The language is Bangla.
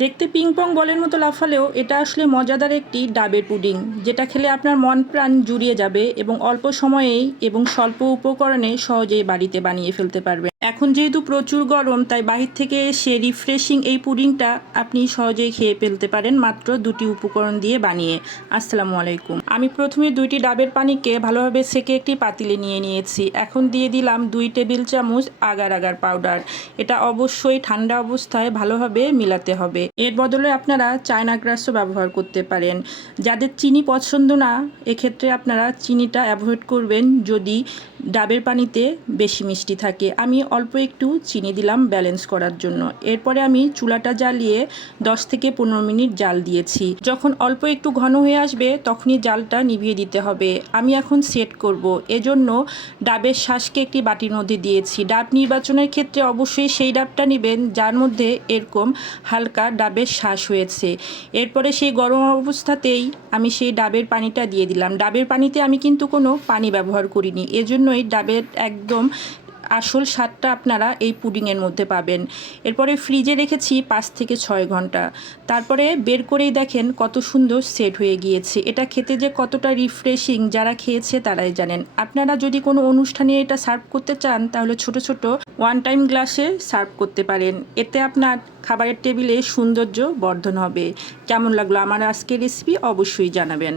দেখতে পিংপং বলের মতো লাফালেও এটা আসলে মজাদার একটি ডাবের পুডিং, যেটা খেলে আপনার মন প্রাণ জুড়িয়ে যাবে এবং অল্প সময়েই এবং স্বল্প উপকরণে সহজেই বাড়িতে বানিয়ে ফেলতে পারবেন। এখন যেহেতু প্রচুর গরম, তাই বাহির থেকে এসে রিফ্রেশিং এই পুডিংটা আপনি সহজেই খেয়ে ফেলতে পারেন মাত্র দুটি উপকরণ দিয়ে বানিয়ে। আসসালামু আলাইকুম। আমি প্রথমে দুইটি ডাবের পানিকে ভালোভাবে সেকে একটি পাতিলে নিয়ে নিয়েছি। এখন দিয়ে দিলাম দুই টেবিল চামচ আগার আগার পাউডার। এটা অবশ্যই ঠান্ডা অবস্থায় ভালোভাবে মিলাতে হবে। এর বদলে আপনারা চায়না গ্রাসও ব্যবহার করতে পারেন। যাদের চিনি পছন্দ না, এক্ষেত্রে আপনারা চিনিটা অ্যাভয়েড করবেন যদি ডাবের পানিতে বেশি মিষ্টি থাকে। আমি অল্প একটু চিনি দিলাম ব্যালেন্স করার জন্য। এরপরে আমি চুলাটা জ্বালিয়ে 10 থেকে পনেরো মিনিট জাল দিয়েছি। যখন অল্প একটু ঘন হয়ে আসবে, তখনই জালটা নিভিয়ে দিতে হবে। আমি এখন সেট করব। এজন্য ডাবের শ্বাসকে একটি বাটির মধ্যে দিয়েছি। ডাব নির্বাচনের ক্ষেত্রে অবশ্যই সেই ডাবটা নেবেন, যার মধ্যে এরকম হালকা ডাবের শ্বাস হয়েছে। এরপরে সেই গরম অবস্থাতেই আমি সেই ডাবের পানিটা দিয়ে দিলাম। ডাবের পানিতে আমি কিন্তু কোনো পানি ব্যবহার করিনি। এজন্যই ডাবের একদম আসল স্বাদটা আপনারা এই পুডিংয়ের মধ্যে পাবেন। এরপরে ফ্রিজে রেখেছি পাঁচ থেকে ছয় ঘণ্টা। তারপরে বের করেই দেখেন কত সুন্দর সেট হয়ে গিয়েছে। এটা খেতে যে কতটা রিফ্রেশিং যারা খেয়েছে তারাই জানেন। আপনারা যদি কোনো অনুষ্ঠানে এটা সার্ভ করতে চান, তাহলে ছোট ছোট ওয়ান টাইম গ্লাসে সার্ভ করতে পারেন। এতে আপনার খাবারের টেবিলে সৌন্দর্য বর্ধন হবে। কেমন লাগল আমার আজকের রেসিপি অবশ্যই জানাবেন।